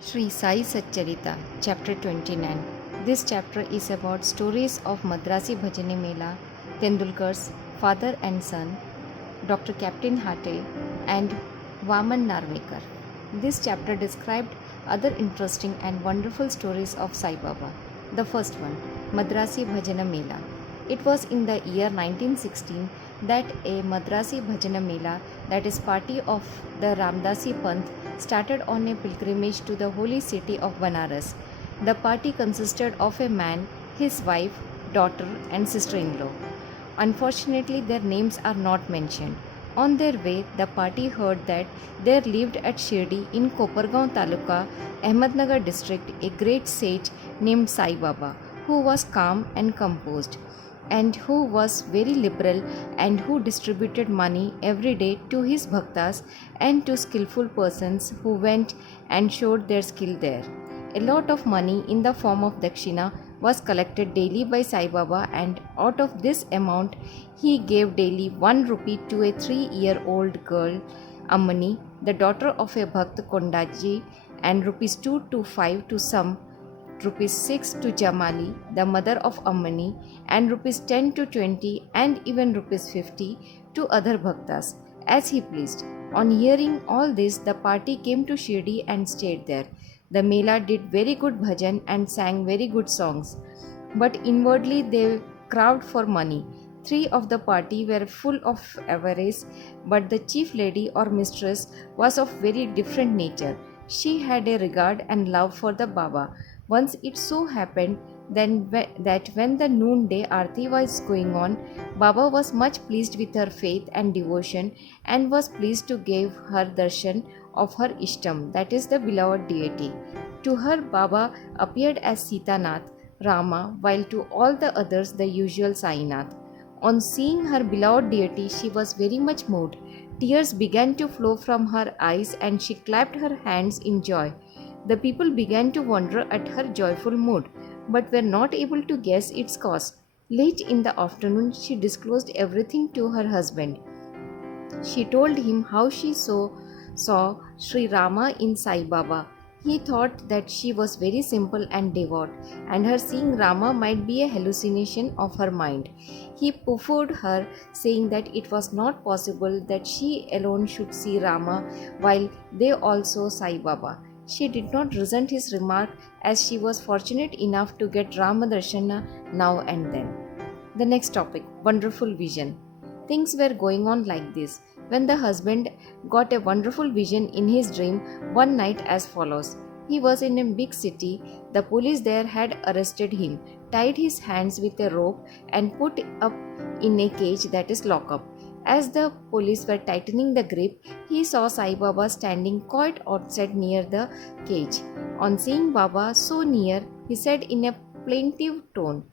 Sri Sai Satcharita, Chapter 29. This chapter is about stories of Madrasi Bhajani Mela, Tendulkar's father and son, Dr. Captain Hate, and Vaman Narvekar. This chapter described other interesting and wonderful stories of Sai Baba. The first one, Madrasi Bhajana Mela. It was in the year 1916 that a Madrasi Bhajana Mela, that is party of the Ramdasi Panth, started on a pilgrimage to the holy city of Banaras. The party consisted of a man, his wife, daughter, and sister-in-law. Unfortunately, their names are not mentioned. On their way, the party heard that there lived at Shirdi in Kopargaon Taluka, Ahmednagar district, a great sage named Sai Baba, who was calm and composed, and who was very liberal, and who distributed money every day to his bhaktas and to skillful persons who went and showed their skill there. A lot of money in the form of dakshina was collected daily by Sai Baba, and out of this amount he gave daily 1 rupee to a 3-year-old girl, Ammani, the daughter of a Bhakt Kondaji, and rupees 2 to 5 to some, rupees 6 to Jamali, the mother of Ammani, and rupees 10 to 20 and even rupees 50 to other bhaktas, as he pleased. On hearing all this, the party came to Shirdi and stayed there. The Mela did very good bhajan and sang very good songs, but inwardly they craved for money. 3 of the party were full of avarice, but the chief lady or mistress was of very different nature. She had a regard and love for the Baba. Once it so happened that when the noonday arti was going on, Baba was much pleased with her faith and devotion, and was pleased to give her darshan of her Ishtam, that is the beloved deity. To her, Baba appeared as Sitanath, Rama, while to all the others the usual Sainath. On seeing her beloved deity, she was very much moved. Tears began to flow from her eyes, and she clapped her hands in joy. The people began to wonder at her joyful mood, but were not able to guess its cause. Late in the afternoon, she disclosed everything to her husband. She told him how she saw Sri Rama in Sai Baba. He thought that she was very simple and devout, and her seeing Rama might be a hallucination of her mind. He pooh-poohed her, saying that it was not possible that she alone should see Rama while they all saw Sai Baba. She did not resent his remark, as she was fortunate enough to get Rama Darshana now and then. The next topic, wonderful vision. Things were going on like this when the husband got a wonderful vision in his dream one night as follows. He was in a big city. The police there had arrested him, tied his hands with a rope, and put up in a cage, that is lockup. As the police were tightening the grip, he saw Sai Baba standing quite outside near the cage. On seeing Baba so near, he said in a plaintive tone,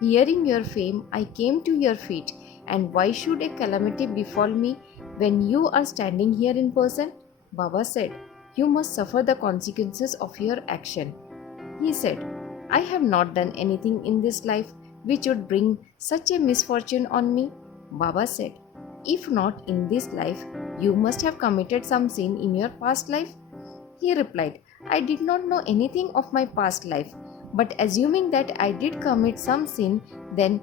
"Hearing your fame, I came to your feet, and why should a calamity befall me when you are standing here in person?" Baba said, "You must suffer the consequences of your action." He said, "I have not done anything in this life which would bring such a misfortune on me." Baba said, "If not in this life, you must have committed some sin in your past life." He replied, "I did not know anything of my past life, but assuming that I did commit some sin, then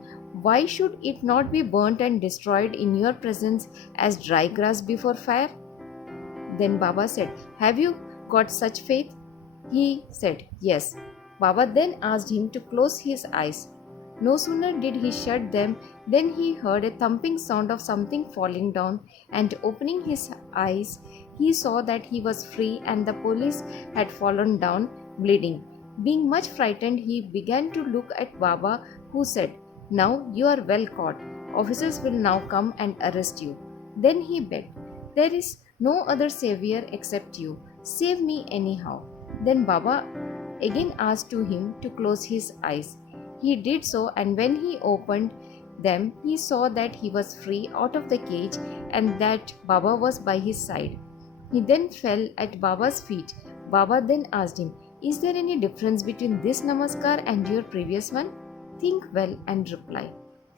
why should it not be burnt and destroyed in your presence as dry grass before fire?" Then Baba said, "Have you got such faith?" He said, "Yes." Baba then asked him to close his eyes. No sooner did he shut them than he heard a thumping sound of something falling down, and opening his eyes, he saw that he was free and the police had fallen down bleeding. Being much frightened, he began to look at Baba, who said, "Now you are well caught. Officers will now come and arrest you." Then he begged, "There is no other savior except you. Save me anyhow." Then Baba again asked to him to close his eyes. He did so, and when he opened them, he saw that he was free out of the cage and that Baba was by his side. He then fell at Baba's feet. Baba then asked him, "Is there any difference between this namaskar and your previous one? Think well and reply."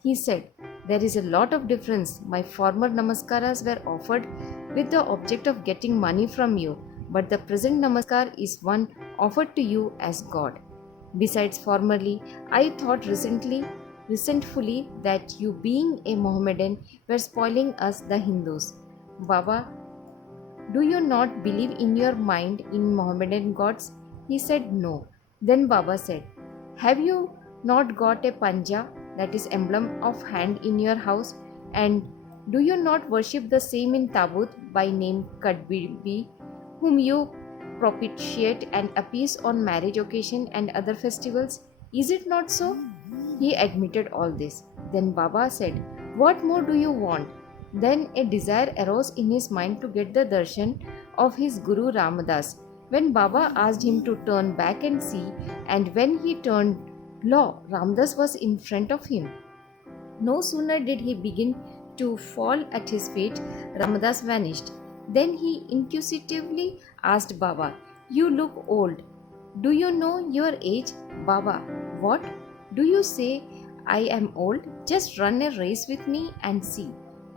He said, "There is a lot of difference. My former namaskaras were offered with the object of getting money from you, but the present namaskar is one offered to you as God. Besides, formerly, I thought resentfully that you being a Mohammedan were spoiling us the Hindus. Baba, do you not believe in your mind in Mohammedan gods? He said no. Then Baba said, have you not got a panja, that is emblem of hand, in your house? And do you not worship the same in Tabut by name Kadbibi, whom you propitiate and appease on marriage occasion and other festivals? Is it not so? He admitted all this. Then Baba said, what more do you want? Then a desire arose in his mind to get the darshan of his Guru Ramadas. When Baba asked him to turn back and see, and when he turned, lo, Ramadas was in front of him. No sooner did he begin to fall at his feet, Ramadas vanished. Then he inquisitively asked Baba, you look old. Do you know your age? Baba, what? Do you say I am old? Just run a race with me and see.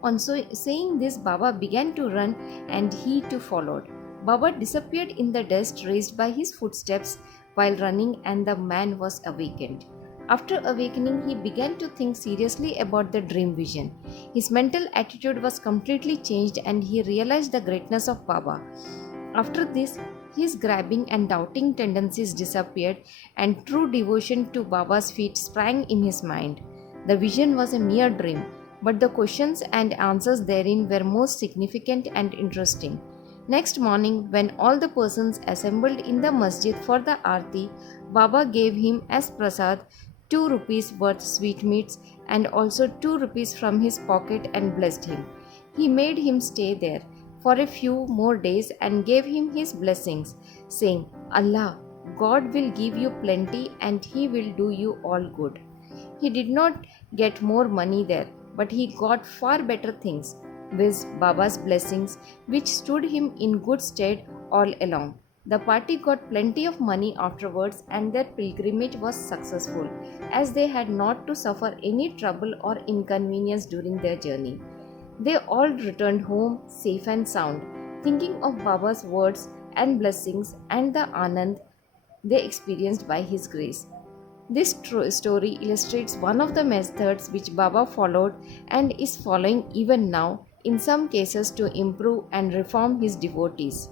On saying this, Baba began to run and he too followed. Baba disappeared in the dust raised by his footsteps while running, and the man was awakened. After awakening, he began to think seriously about the dream vision. His mental attitude was completely changed and he realized the greatness of Baba. After this, his grabbing and doubting tendencies disappeared and true devotion to Baba's feet sprang in his mind. The vision was a mere dream, but the questions and answers therein were most significant and interesting. Next morning, when all the persons assembled in the masjid for the aarti, Baba gave him as prasad 2 rupees worth sweetmeats and also 2 rupees from his pocket and blessed him. He made him stay there for a few more days and gave him his blessings, saying, Allah, God will give you plenty and He will do you all good. He did not get more money there, but he got far better things, viz. Baba's blessings, which stood him in good stead all along. The party got plenty of money afterwards, and their pilgrimage was successful, as they had not to suffer any trouble or inconvenience during their journey. They all returned home safe and sound, thinking of Baba's words and blessings and the anand they experienced by his grace. This story illustrates one of the methods which Baba followed and is following even now in some cases to improve and reform his devotees.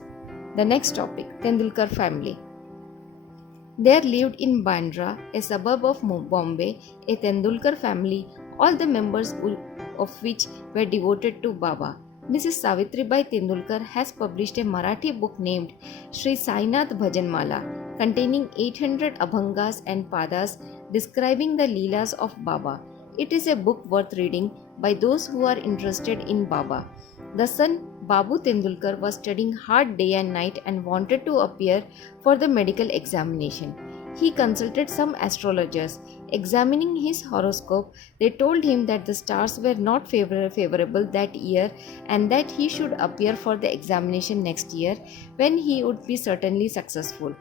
The next topic, Tendulkar family. There lived in Bandra, a suburb of Bombay, a Tendulkar family, all the members of which were devoted to Baba. Mrs. Savitribai Tendulkar has published a Marathi book named Sri Sainath Bhajanmala, containing 800 abhangas and padas describing the leelas of Baba. It is a book worth reading by those who are interested in Baba. The son Babu Tendulkar was studying hard day and night and wanted to appear for the medical examination. He consulted some astrologers. Examining his horoscope, they told him that the stars were not favorable that year and that he should appear for the examination next year, when he would be certainly successful.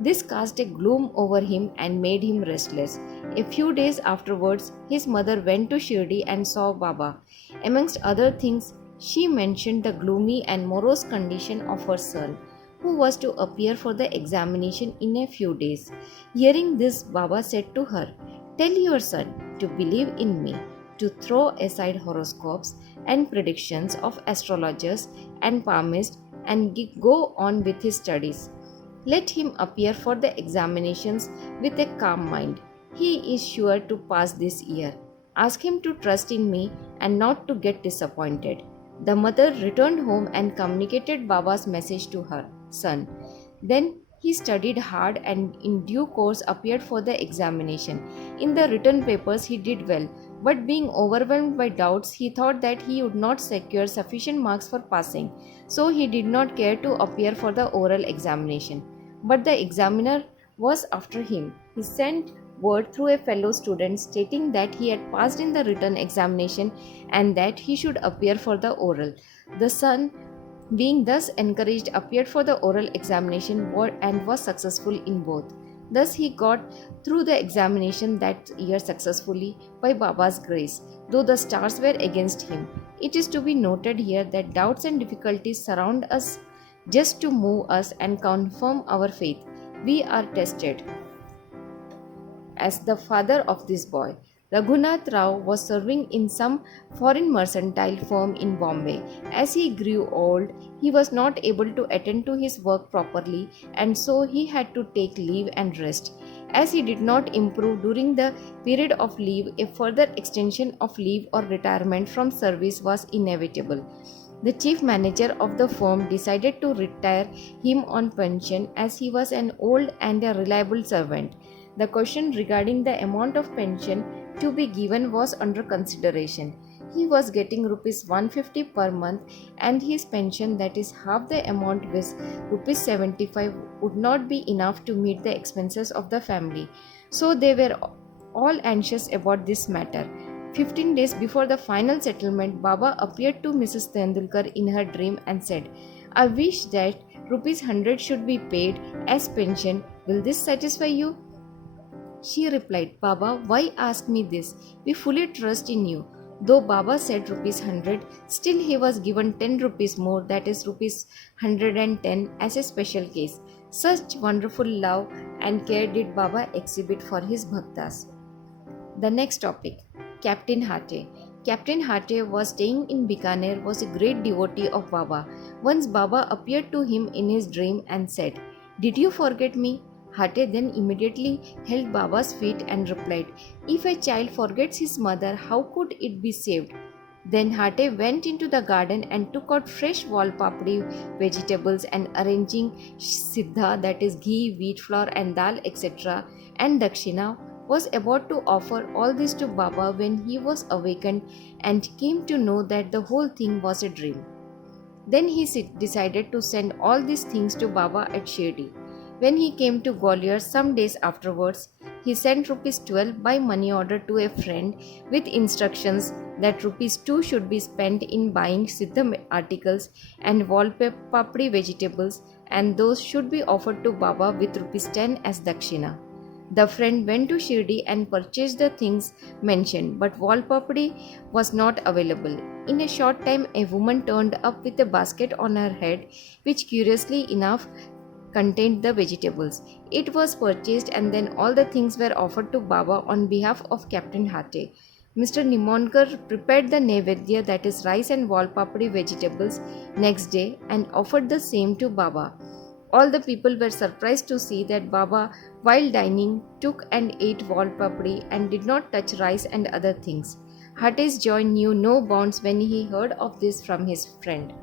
This cast a gloom over him and made him restless. A few days afterwards, his mother went to Shirdi and saw Baba. Amongst other things, she mentioned the gloomy and morose condition of her son, who was to appear for the examination in a few days. Hearing this, Baba said to her, "Tell your son to believe in me, to throw aside horoscopes and predictions of astrologers and palmists and go on with his studies. Let him appear for the examinations with a calm mind. He is sure to pass this year. Ask him to trust in me and not to get disappointed." The mother returned home and communicated Baba's message to her son. Then he studied hard and in due course appeared for the examination. In the written papers he did well, but being overwhelmed by doubts, he thought that he would not secure sufficient marks for passing, so he did not care to appear for the oral examination. But the examiner was after him. He sent word through a fellow student stating that he had passed in the written examination and that he should appear for the oral. The son, being thus encouraged, appeared for the oral examination and was successful in both. Thus he got through the examination that year successfully by Baba's grace, though the stars were against him. It is to be noted here that doubts and difficulties surround us just to move us and confirm our faith. We are tested. As the father of this boy, Raghunath Rao was serving in some foreign mercantile firm in Bombay. As he grew old, he was not able to attend to his work properly, and so he had to take leave and rest. As he did not improve during the period of leave, a further extension of leave or retirement from service was inevitable. The chief manager of the firm decided to retire him on pension as he was an old and a reliable servant. The question regarding the amount of pension to be given was under consideration. He was getting rupees 150 per month, and his pension, that is half the amount, was rupees 75, would not be enough to meet the expenses of the family. So they were all anxious about this matter. 15 days before the final settlement, Baba appeared to Mrs. Tendulkar in her dream and said, "I wish that rupees 100 should be paid as pension. Will this satisfy you?" She replied, "Baba, why ask me this? We fully trust in you." Though Baba said rupees 100, still he was given 10 rupees more, that is rupees 110, as a special case. Such wonderful love and care did Baba exhibit for his bhaktas. The next topic, Captain Hate. Captain Hate was staying in Bikaner, was a great devotee of Baba. Once Baba appeared to him in his dream and said, "Did you forget me?" Hate then immediately held Baba's feet and replied, "If a child forgets his mother, how could it be saved?" Then Hate went into the garden and took out fresh wal papdi vegetables, and arranging siddha, that is ghee, wheat flour and dal, etc., and dakshina, was about to offer all this to Baba when he was awakened and came to know that the whole thing was a dream. Then he decided to send all these things to Baba at Shirdi. When he came to Gwalior some days afterwards, he sent rupees 12 by money order to a friend with instructions that rupees 2 should be spent in buying siddha articles and wallpapri vegetables, and those should be offered to Baba with rupees 10 as dakshina. The friend went to Shirdi and purchased the things mentioned, but wallpapri was not available. In a short time, a woman turned up with a basket on her head, which curiously enough contained the vegetables. It was purchased, and then all the things were offered to Baba on behalf of Captain Hate. Mr. Nimonkar prepared the nevedya, that is rice and wallpapri vegetables, next day and offered the same to Baba. All the people were surprised to see that Baba, while dining, took and ate wallpapri and did not touch rice and other things. Hate's joy knew no bounds when he heard of this from his friend.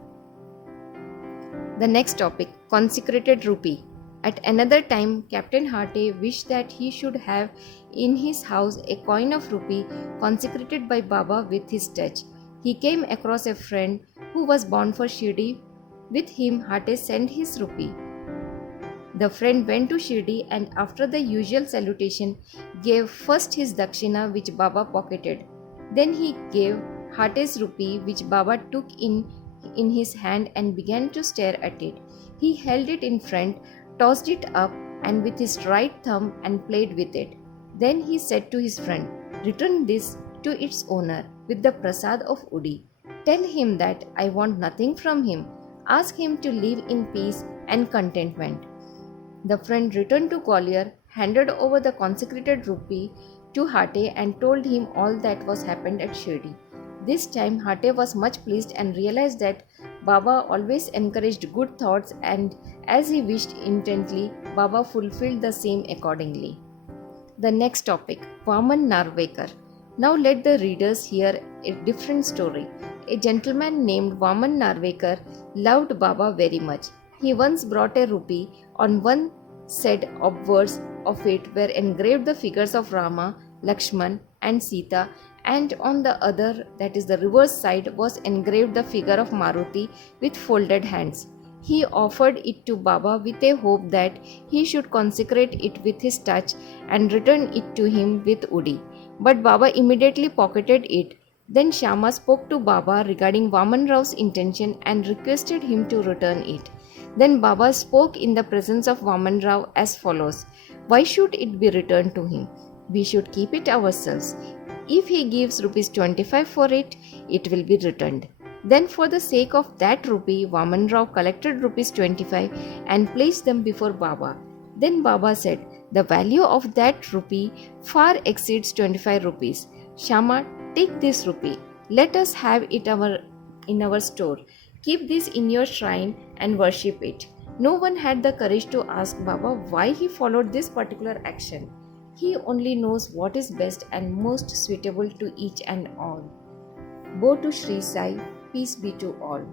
The next topic, consecrated rupee. At another time, Captain Hate wished that he should have in his house a coin of rupee consecrated by Baba with his touch. He came across a friend who was bound for Shirdi. With him, Hate sent his rupee. The friend went to Shirdi and after the usual salutation gave first his dakshina, which Baba pocketed. Then he gave Hate's rupee, which Baba took in his hand and began to stare at it. He held it in front, tossed it up and with his right thumb and played with it. Then he said to his friend, "Return this to its owner with the prasad of Udi. Tell him that I want nothing from him. Ask him to live in peace and contentment." The friend returned to Gwalior, handed over the consecrated rupee to Hate and told him all that was happened at Shirdi. This time Hate was much pleased and realized that Baba always encouraged good thoughts, and as he wished intently, Baba fulfilled the same accordingly. The next topic, Vaman Narvekar. Now let the readers hear a different story. A gentleman named Vaman Narvekar loved Baba very much. He once brought a rupee. On one side upwards of it were engraved the figures of Rama, Lakshman and Sita, and on the other, that is the reverse side, was engraved the figure of Maruti with folded hands. He offered it to Baba with a hope that he should consecrate it with his touch and return it to him with Udi. But Baba immediately pocketed it. Then Shama spoke to Baba regarding Vaman Rao's intention and requested him to return it. Then Baba spoke in the presence of Vaman Rao as follows: "Why should it be returned to him? We should keep it ourselves. If he gives rupees 25 for it, it will be returned." Then for the sake of that rupee, Vaman Rao collected rupees 25 and placed them before Baba. Then Baba said, "The value of that rupee far exceeds 25 rupees. Shama, take this rupee. Let us have it in our store. Keep this in your shrine and worship it." No one had the courage to ask Baba why he followed this particular action. He only knows what is best and most suitable to each and all. Bow to Sri Sai, peace be to all.